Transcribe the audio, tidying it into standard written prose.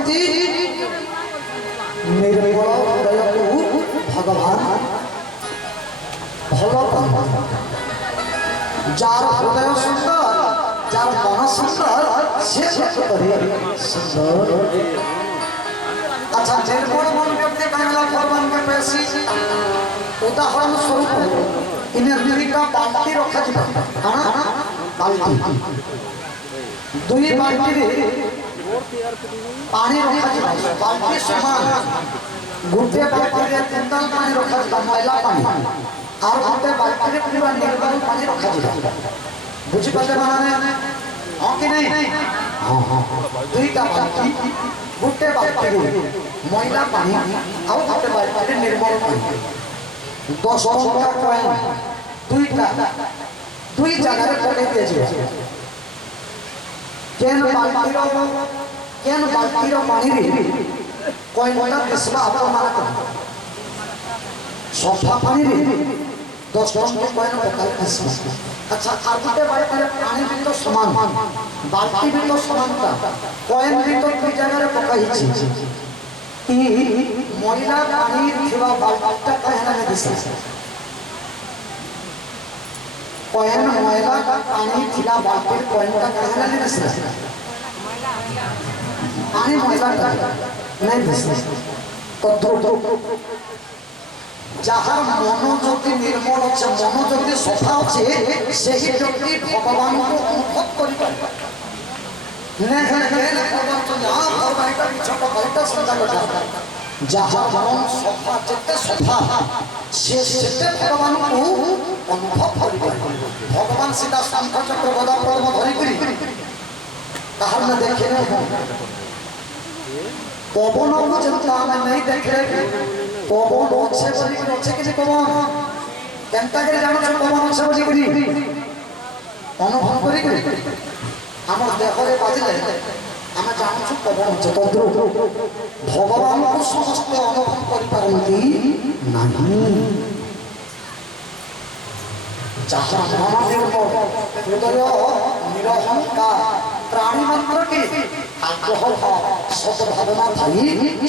करती निर्मल हृदय को भगवान भल जार हृदय सुंदर जार मन सुंदर से सुंदर। अच्छा निर्मल मन व्यक्ति कहला भगवान के पैसी उदाहरण स्वरूप इन्हें दुईटा बाल्टी रखा जाए बाल्टी दुई बाल्टी पानी रखा जाए बाल्टी समान गोटे बाल्टी कुंतल पानी रखा जाए मैला पानी और गोटे बाल्टी पूरा निर्मल पानी रखा जाए बुझी पाते माने हाँ कि नहीं हाँ हाँ दुईटा बाल्टी गोटे बाल्टी मैला पानी और गोटे बाल्टी निर्मल पानी 10 टଙ୍କା कॉइन दुईटा दुई जगह पकड़ दिए जाए केन बाल्टी रो पानी रे कॉइनटा दिसबा आप मारा कर सफा पानी रे 10 टଙ୍କା कॉइन पकाई दिसबा। अच्छा आगुटे बाल्टी पानी भी तो समान बाल्टी भी तो समान था कॉइन भी तो दुई जगह पकाई छी मैला पानी थिबा बाल्टा कहना में दिसे कॉइन मैला पानी थिला बाल्टी कॉइनटा कहना में दिसे पानी मैला नहीं दिसे तो जहाँ मनोज्योति निर्मल अच्छे मनोज्योति सफा अच्छे से ही व्यक्ति भगवान को अनुभव कर जहाँ मन सफा जिते सफा से भगवान को अनुभव कर भगवान सीधा शंख चक्र गदा पद्म धरिक ताहर में देखे पवन को जनता में नहीं देखे पवन अच्छे बोली अच्छे किसी पवन केनता करे जानो छ पवन अच्छे बोली अनुभव करी आम देहरे बाजिले आम जानू पवन अच्छे तद्रु भगवान को समस्त अनुभव करिपारती नहीं जहाँ हृदय निरहंकार प्राणी मात्र के आग्रह सद्भावना थी